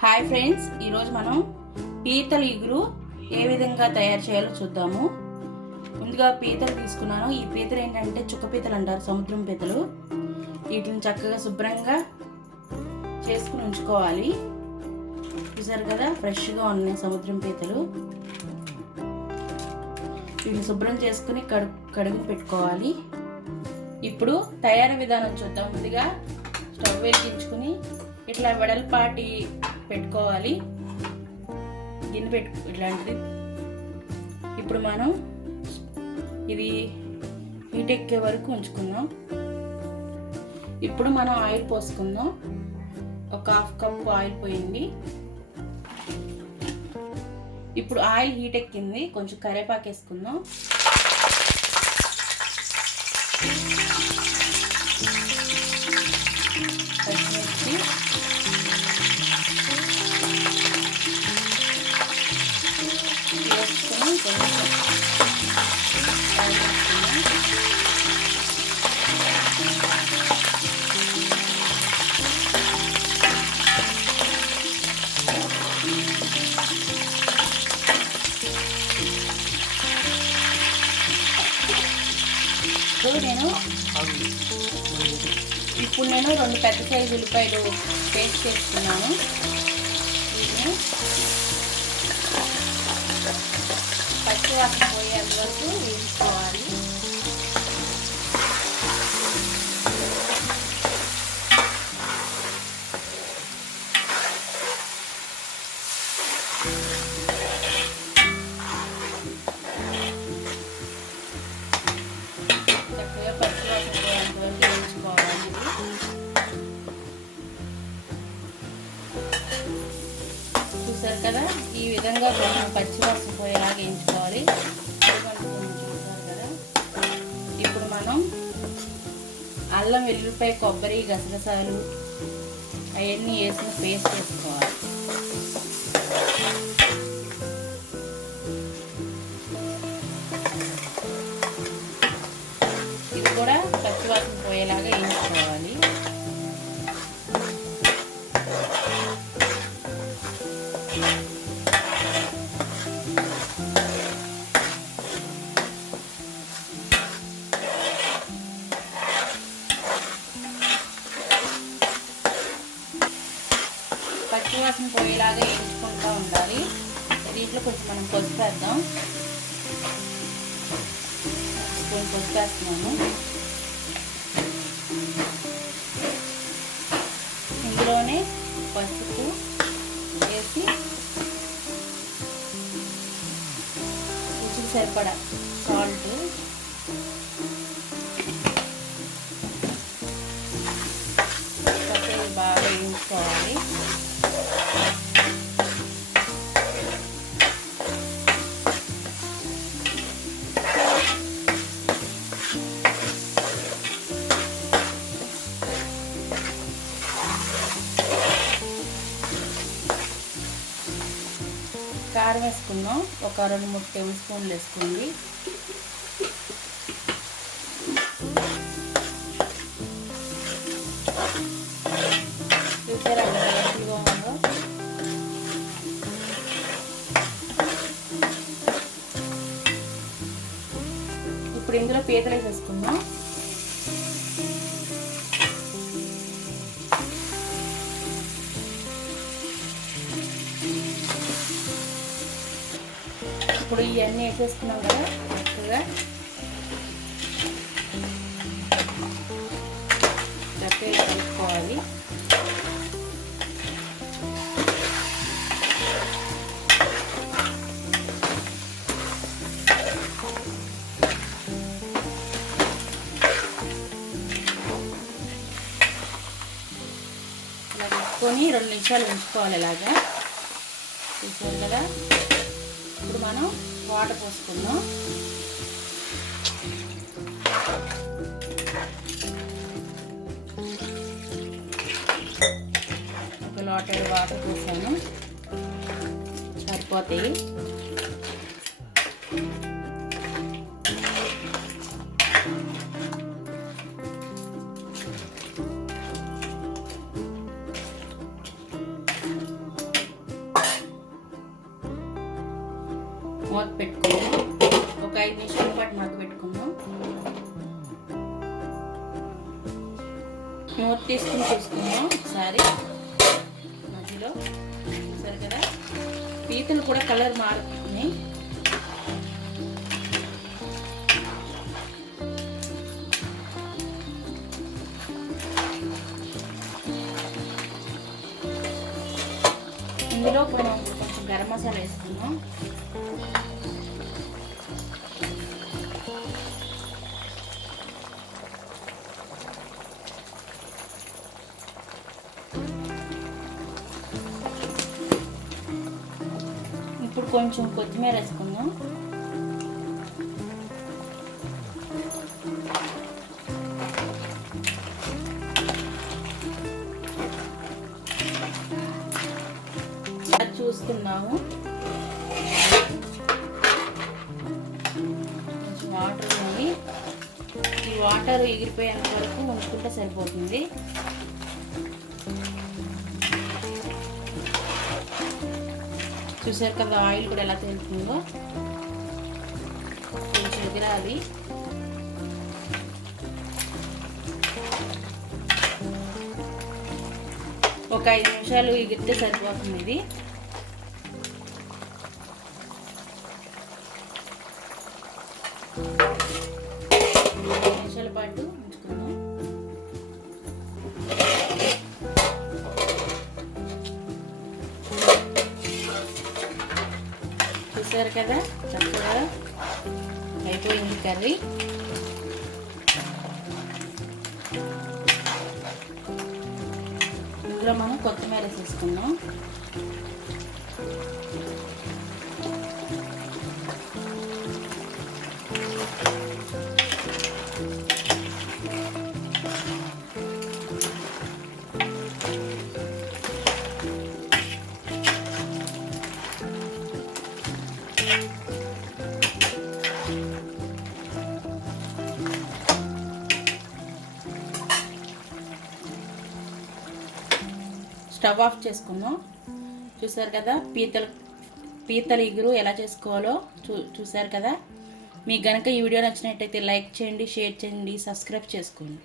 Hi friends, ఈరోజు మనం పీతల ఇగురు ఏ విధంగా తయారు చేయాలో చూద్దాము. ముందుగా పీతలు తీసుకున్నాను. ఈ పీతలు ఏంటంటే చుక్క పీతలు అంటారు, సముద్రం పీతలు. వీటిని చక్కగా శుభ్రంగా చేసుకుని ఉంచుకోవాలి. చూసారు కదా, ఫ్రెష్గా ఉన్నాయి సముద్రం పీతలు. వీటిని శుభ్రం చేసుకుని కడుగు పెట్టుకోవాలి. ఇప్పుడు తయారీ విధానం చూద్దాం. ముందుగా స్టవ్ వెలిగించుకుని ఇట్లా వెడల్పాటి పెట్టుకోవాలి. గిన్నె ఇట్లాంటిది. ఇప్పుడు మనం ఇది హీట్ ఎక్కే వరకు ఉంచుకుందాం. ఇప్పుడు మనం ఆయిల్ పోసుకుందాం. ఒక 1/2 కప్పు ఆయిల్ పోయింది. ఇప్పుడు ఆయిల్ హీట్ ఎక్కింది, కొంచెం కరివేపాకు వేసుకుందాం. పచ్చిమిర్చి, వేసుకుని కొంచెం ఇప్పుడు నేను 2 పెద్ద సైజు ఉల్లిపాయలు పేస్ట్ చేసుకున్నాను. వీటిని పచ్చి వాసన పోయేంత వరకు వేయించుకోవాలి. చక్కగా పచ్చి వాసన పోయేంత వరకు వేయించుకోవాలి. చూసారు కదా, ఈ విధంగా కొంచెం పచ్చి వాసన పోయేలాగా వేయించుకోవాలి. చూసారు కదా, ఇప్పుడు మనం అల్లం, వెల్లుల్లిపాయ, కొబ్బరి, గసగసాలు అవన్నీ వేసిన పేస్ట్ వేసుకోవాలి. ఇది కూడా పచ్చి వాసన పోయేలాగా వేయించుకోవాలి. పచ్చి వాసన పోయేలాగా వేయించుకుంటూ ఉండాలి. దీంట్లో కొంచెం మనం పసుపు వేద్దాం. కొంచెం పసుపు వేస్తున్నాను. ఇందులోనే పసుపు వేసి రుచికి సరిపడా సాల్ట్, బాగా వేయించుకోవాలి. కారం వేసుకుందాం. ఒక 2-3 టేబుల్ స్పూన్లు వేసుకోండి. చూసారా ఎంతగా ఉందో. ఇప్పుడు ఇందులో పీతలు వేసేసుకుందాం. ఇప్పుడు ఇవన్నీ వేసేసుకున్నాం కదా, చక్కగా కలుపుకోవాలి. ఇలా కలుపుకొని 2 నిమిషాలు ఉంచుకోవాలి. ఇలాగా చూసారు కదా. ఇప్పుడు మనం వాటర్ పోసుకుందాం. ఒక లోటెడ్ వాటర్ పోసాను, సరిపోతాయి. మూత పెట్టుకుందాం. ఒక 5 నిమిషాల పాటు మగ్గ పెట్టుకుందాం. మూత తీసుకుని చూసుకుందాం ఒకసారి. మధ్యలో చూసారు కదా, పీతలు కూడా కలర్ మారుతున్నాయి. ఇందులో కొంచెం గరం మసాలా వేసుకున్నాం. ఇప్పుడు కొంచెం కొత్తిమీర వేసుకుందాం. చూస్తున్నాము కొంచెం వాటర్ ఉంది. ఈ వాటర్ ఎగిరిపోయేంత వరకు ఉంచుకుంటే సరిపోతుంది. చూసారు కదా ఆయిల్ కూడా ఎలా తేలుతుందో. కొంచెం ఎగిరాలి. ఒక 5 నిమిషాలు ఎగిరితే సరిపోతుంది. ఇది 5 నిమిషాల పాటు ఉంచుకుందాం. చూసారు కదా చక్కగా అయిపోయింది కర్రీ. ఇందులో మనం కొత్తిమీర వేసేసుకుందాం. స్టవ్ ఆఫ్ చేసుకుందాం. చూసారు కదా పీతల ఇగురు ఎలా చేసుకోవాలో చూసారు కదా. మీకు గనక ఈ వీడియో నచ్చినట్టయితే లైక్ చేయండి, షేర్ చేయండి, సబ్స్క్రైబ్ చేసుకోండి.